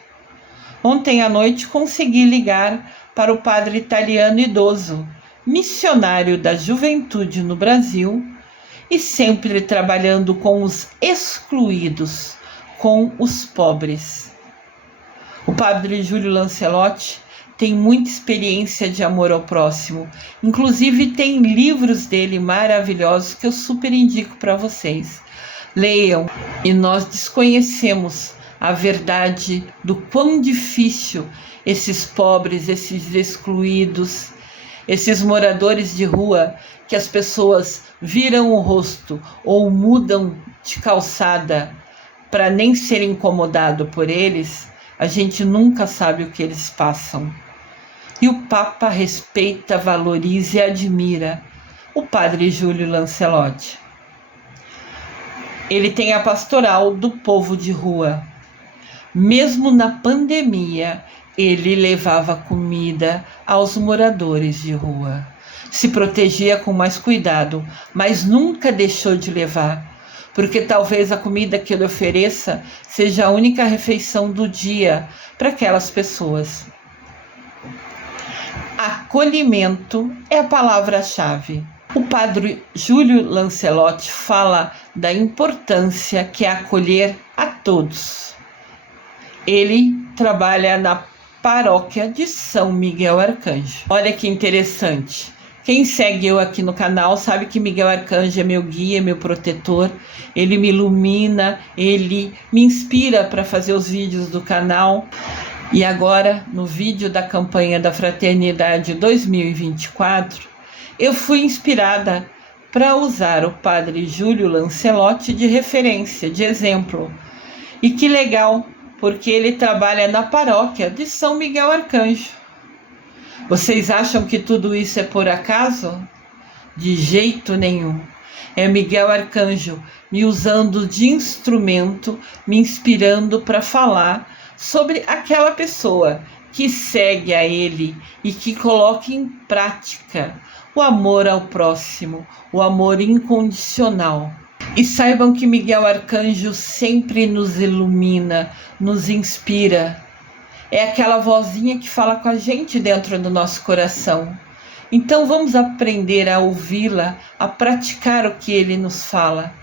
Ontem à noite consegui ligar para o padre italiano idoso, missionário da juventude no Brasil e sempre trabalhando com os excluídos, com os pobres. O padre Júlio Lancelotti tem muita experiência de amor ao próximo, inclusive tem livros dele maravilhosos que eu super indico para vocês. Leiam. E nós desconhecemos a verdade do quão difícil esses pobres, esses excluídos, esses moradores de rua, que as pessoas viram o rosto ou mudam de calçada para nem ser incomodado por eles, a gente nunca sabe o que eles passam. E o Papa respeita, valoriza e admira o padre Júlio Lancelotti. Ele tem a pastoral do povo de rua. Mesmo na pandemia, ele levava comida aos moradores de rua. Se protegia com mais cuidado, mas nunca deixou de levar, porque talvez a comida que ele ofereça seja a única refeição do dia para aquelas pessoas. Acolhimento é a palavra-chave. O padre Júlio Lancelotti fala da importância que é acolher a todos. Ele trabalha na paróquia de São Miguel Arcanjo. Olha que interessante. Quem segue eu aqui no canal sabe que Miguel Arcanjo é meu guia, meu protetor. Ele me ilumina, ele me inspira para fazer os vídeos do canal. E agora, no vídeo da campanha da Fraternidade 2024, eu fui inspirada para usar o padre Júlio Lancelotti de referência, de exemplo. E que legal, porque ele trabalha na paróquia de São Miguel Arcanjo. Vocês acham que tudo isso é por acaso? De jeito nenhum. É Miguel Arcanjo me usando de instrumento, me inspirando para falar sobre aquela pessoa que segue a ele e que coloca em prática o amor ao próximo, o amor incondicional. E saibam que Miguel Arcanjo sempre nos ilumina, nos inspira. É aquela vozinha que fala com a gente dentro do nosso coração. Então vamos aprender a ouvi-la, a praticar o que ele nos fala.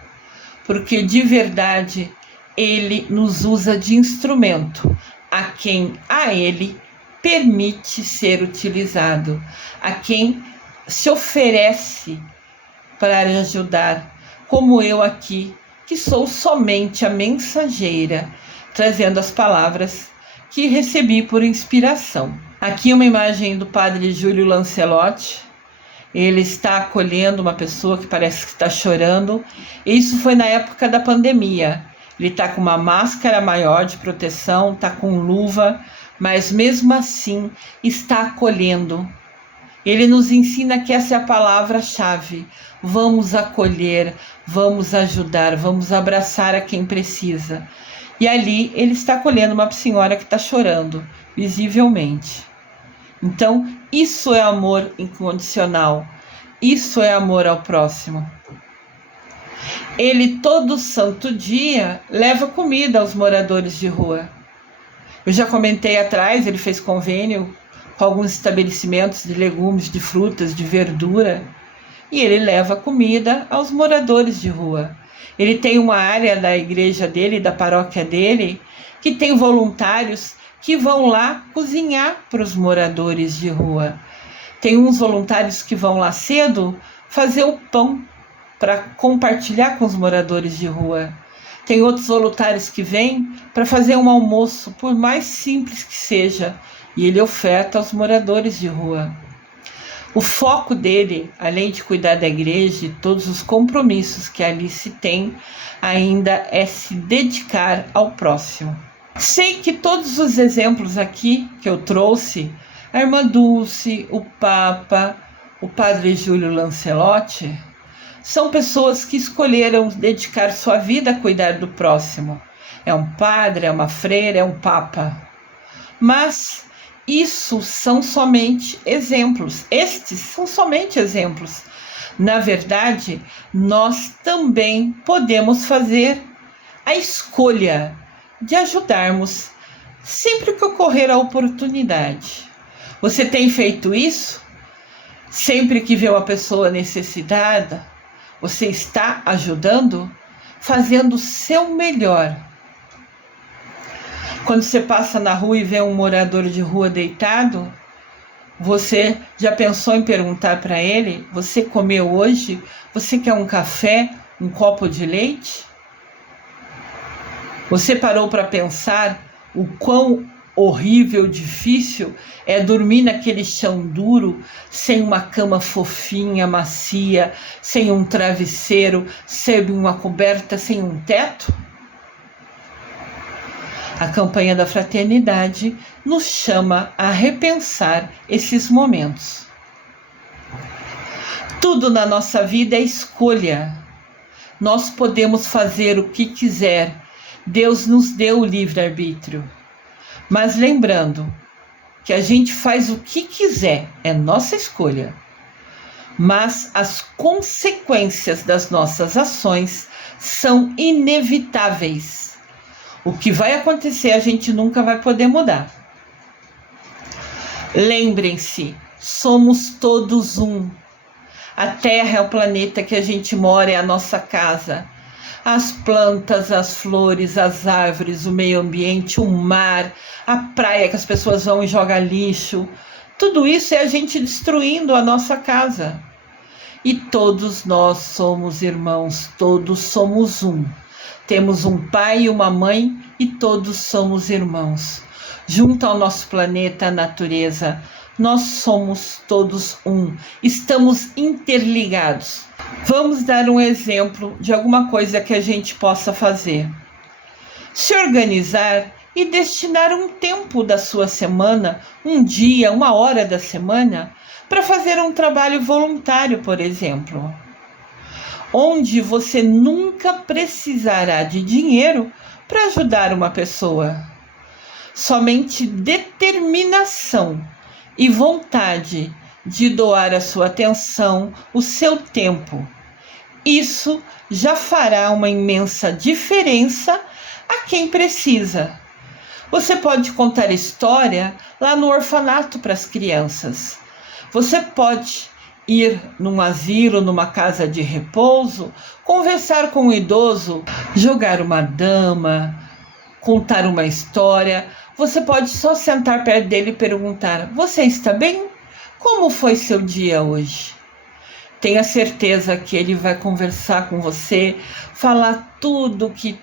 porque de verdade ele nos usa de instrumento a quem a ele permite ser utilizado, a quem se oferece para ajudar, como eu aqui, que sou somente a mensageira, trazendo as palavras que recebi por inspiração. Aqui uma imagem do padre Júlio Lancelotti. Ele está acolhendo uma pessoa que parece que está chorando. Isso foi na época da pandemia. Ele está com uma máscara maior de proteção, está com luva, mas mesmo assim está acolhendo. Ele nos ensina que essa é a palavra-chave. Vamos acolher, vamos ajudar, vamos abraçar a quem precisa. E ali ele está acolhendo uma senhora que está chorando, visivelmente. Então, isso é amor incondicional. Isso é amor ao próximo. Ele, todo santo dia, leva comida aos moradores de rua. Eu já comentei atrás, ele fez convênio com alguns estabelecimentos de legumes, de frutas, de verdura. E ele leva comida aos moradores de rua. Ele tem uma área da igreja dele, da paróquia dele, que tem voluntários que vão lá cozinhar para os moradores de rua. Tem uns voluntários que vão lá cedo fazer o pão para compartilhar com os moradores de rua. Tem outros voluntários que vêm para fazer um almoço, por mais simples que seja, e ele oferta aos moradores de rua. O foco dele, além de cuidar da igreja e todos os compromissos que ali se tem, ainda é se dedicar ao próximo. Sei que todos os exemplos aqui que eu trouxe, a irmã Dulce, o Papa, o padre Júlio Lancelotti, são pessoas que escolheram dedicar sua vida a cuidar do próximo. É um padre, é uma freira, é um papa. Mas isso são somente exemplos. Estes são somente exemplos. Na verdade, nós também podemos fazer a escolha de ajudarmos sempre que ocorrer a oportunidade. Você tem feito isso? Sempre que vê uma pessoa necessitada, você está ajudando, fazendo o seu melhor. Quando você passa na rua e vê um morador de rua deitado, você já pensou em perguntar para ele: você comeu hoje? Você quer um café, um copo de leite? Você parou para pensar o quão horrível, difícil é dormir naquele chão duro, sem uma cama fofinha, macia, sem um travesseiro, sem uma coberta, sem um teto? A campanha da fraternidade nos chama a repensar esses momentos. Tudo na nossa vida é escolha. Nós podemos fazer o que quiser. Deus nos deu o livre-arbítrio. Mas lembrando que a gente faz o que quiser, é nossa escolha. Mas as consequências das nossas ações são inevitáveis. O que vai acontecer a gente nunca vai poder mudar. Lembrem-se, somos todos um. A Terra é o planeta que a gente mora, é a nossa casa. As plantas, as flores, as árvores, o meio ambiente, o mar, a praia que as pessoas vão e jogam lixo. Tudo isso é a gente destruindo a nossa casa. E todos nós somos irmãos, todos somos um. Temos um pai e uma mãe e todos somos irmãos. Junto ao nosso planeta, a natureza, nós somos todos um. Estamos interligados. Vamos dar um exemplo de alguma coisa que a gente possa fazer. Se organizar e destinar um tempo da sua semana, um dia, uma hora da semana, para fazer um trabalho voluntário, por exemplo, onde você nunca precisará de dinheiro para ajudar uma pessoa. Somente determinação e vontade de doar a sua atenção, o seu tempo. Isso já fará uma imensa diferença a quem precisa. Você pode contar história lá no orfanato para as crianças. Você pode ir num asilo, numa casa de repouso, conversar com um idoso, jogar uma dama, contar uma história. Você pode só sentar perto dele e perguntar: você está bem? Como foi seu dia hoje? Tenha certeza que ele vai conversar com você, falar tudo o que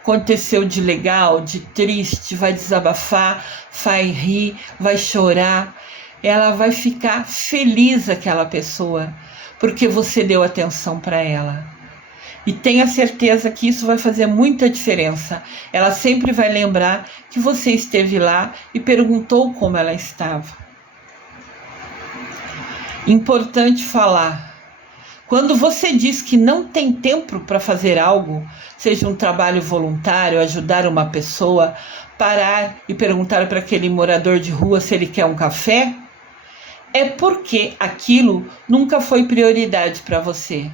aconteceu de legal, de triste, vai desabafar, vai rir, vai chorar. Ela vai ficar feliz, aquela pessoa, porque você deu atenção para ela. E tenha certeza que isso vai fazer muita diferença. Ela sempre vai lembrar que você esteve lá e perguntou como ela estava. Importante falar. Quando você diz que não tem tempo para fazer algo, seja um trabalho voluntário, ajudar uma pessoa, parar e perguntar para aquele morador de rua se ele quer um café, é porque aquilo nunca foi prioridade para você.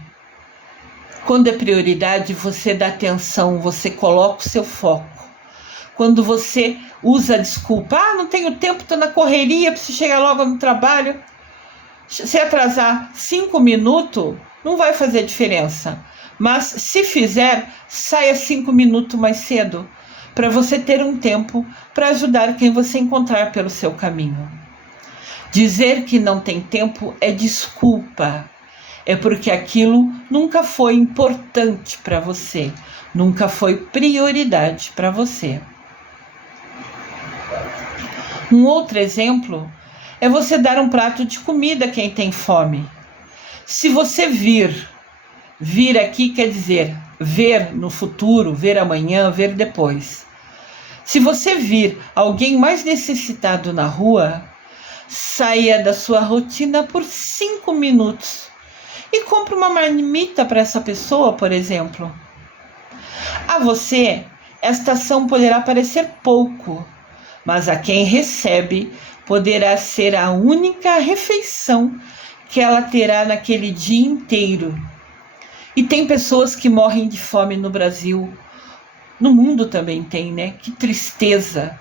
Quando é prioridade, você dá atenção, você coloca o seu foco. Quando você usa a desculpa: não tenho tempo, estou na correria, preciso chegar logo no trabalho. Se atrasar 5 minutos, não vai fazer diferença. Mas se fizer, saia 5 minutos mais cedo, para você ter um tempo para ajudar quem você encontrar pelo seu caminho. Dizer que não tem tempo é desculpa. É porque aquilo nunca foi importante para você, nunca foi prioridade para você. Um outro exemplo é você dar um prato de comida a quem tem fome. Se você vir aqui quer dizer ver no futuro, ver amanhã, ver depois. Se você vir alguém mais necessitado na rua, saia da sua rotina por 5 minutos e compre uma marmita para essa pessoa, por exemplo. A você, esta ação poderá parecer pouco, mas a quem recebe poderá ser a única refeição que ela terá naquele dia inteiro. E tem pessoas que morrem de fome no Brasil. No mundo também tem, né? Que tristeza.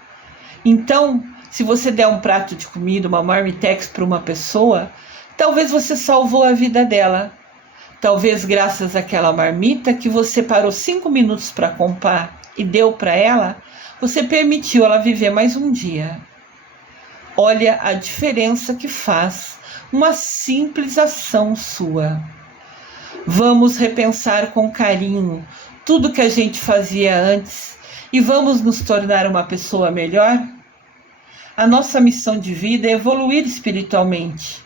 Então, se você der um prato de comida, uma marmitex para uma pessoa, talvez você salvou a vida dela. Talvez graças àquela marmita que você parou 5 minutos para comprar e deu para ela, você permitiu ela viver mais um dia. Olha a diferença que faz uma simples ação sua. Vamos repensar com carinho tudo que a gente fazia antes e vamos nos tornar uma pessoa melhor? A nossa missão de vida é evoluir espiritualmente.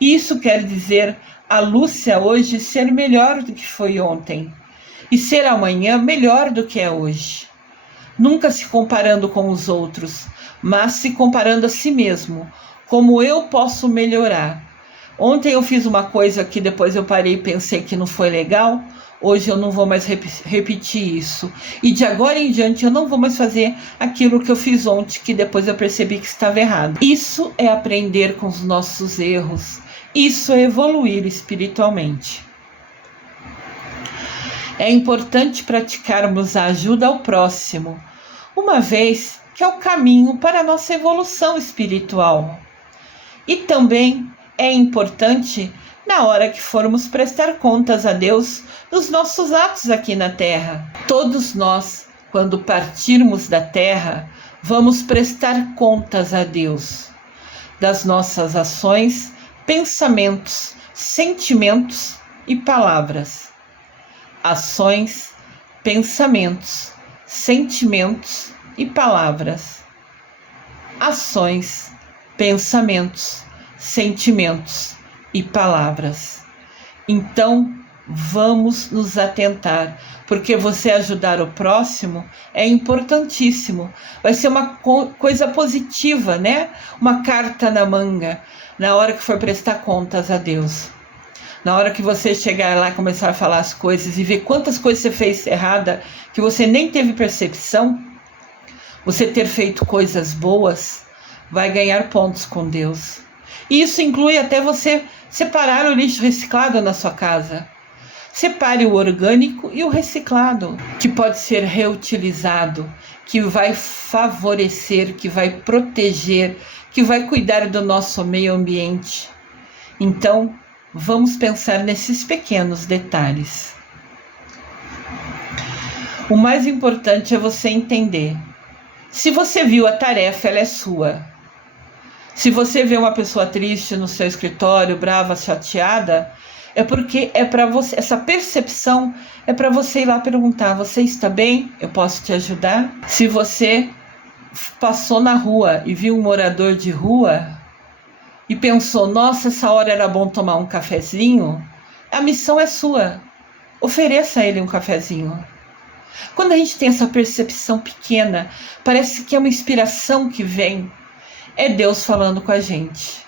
E isso quer dizer a Lúcia hoje ser melhor do que foi ontem e ser amanhã melhor do que é hoje. Nunca se comparando com os outros, mas se comparando a si mesmo. Como eu posso melhorar? Ontem eu fiz uma coisa que depois eu parei e pensei que não foi legal. Hoje eu não vou mais repetir isso. E de agora em diante eu não vou mais fazer aquilo que eu fiz ontem, que depois eu percebi que estava errado. Isso é aprender com os nossos erros. Isso é evoluir espiritualmente. É importante praticarmos a ajuda ao próximo, uma vez que é o caminho para a nossa evolução espiritual. E também é importante, na hora que formos prestar contas a Deus dos nossos atos aqui na Terra. Todos nós, quando partirmos da Terra, vamos prestar contas a Deus das nossas ações, pensamentos, sentimentos e palavras. Ações, pensamentos, sentimentos e palavras. Ações, pensamentos, sentimentos e palavras. Então, vamos nos atentar, porque você ajudar o próximo é importantíssimo. Vai ser uma coisa positiva, né? Uma carta na manga, na hora que for prestar contas a Deus. Na hora que você chegar lá e começar a falar as coisas e ver quantas coisas você fez errada, que você nem teve percepção, você ter feito coisas boas, vai ganhar pontos com Deus. E isso inclui até você separar o lixo reciclado na sua casa. Separe o orgânico e o reciclado, que pode ser reutilizado, que vai favorecer, que vai proteger, que vai cuidar do nosso meio ambiente. Então, Vamos pensar nesses pequenos detalhes. O mais importante é você entender. Se você viu a tarefa, ela é sua. Se você vê uma pessoa triste no seu escritório, brava, chateada, é porque é para você, essa percepção é para você ir lá perguntar: você está bem? Eu posso te ajudar? Se você passou na rua e viu um morador de rua e pensou: nossa, essa hora era bom tomar um cafezinho, a missão é sua. Ofereça a ele um cafezinho. Quando a gente tem essa percepção pequena, parece que é uma inspiração que vem. É Deus falando com a gente.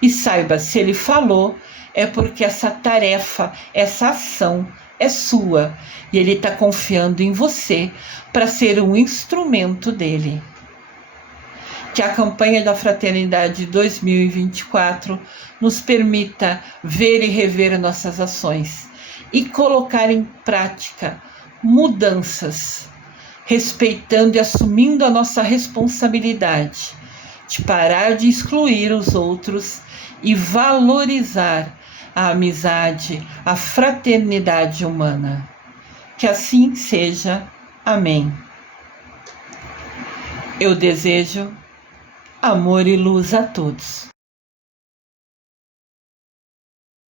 E saiba, se Ele falou, é porque essa tarefa, essa ação é sua. E Ele está confiando em você para ser um instrumento dEle. Que a campanha da Fraternidade 2024 nos permita ver e rever nossas ações e colocar em prática mudanças, respeitando e assumindo a nossa responsabilidade de parar de excluir os outros e valorizar a amizade, a fraternidade humana. Que assim seja. Amém. Eu desejo amor e luz a todos.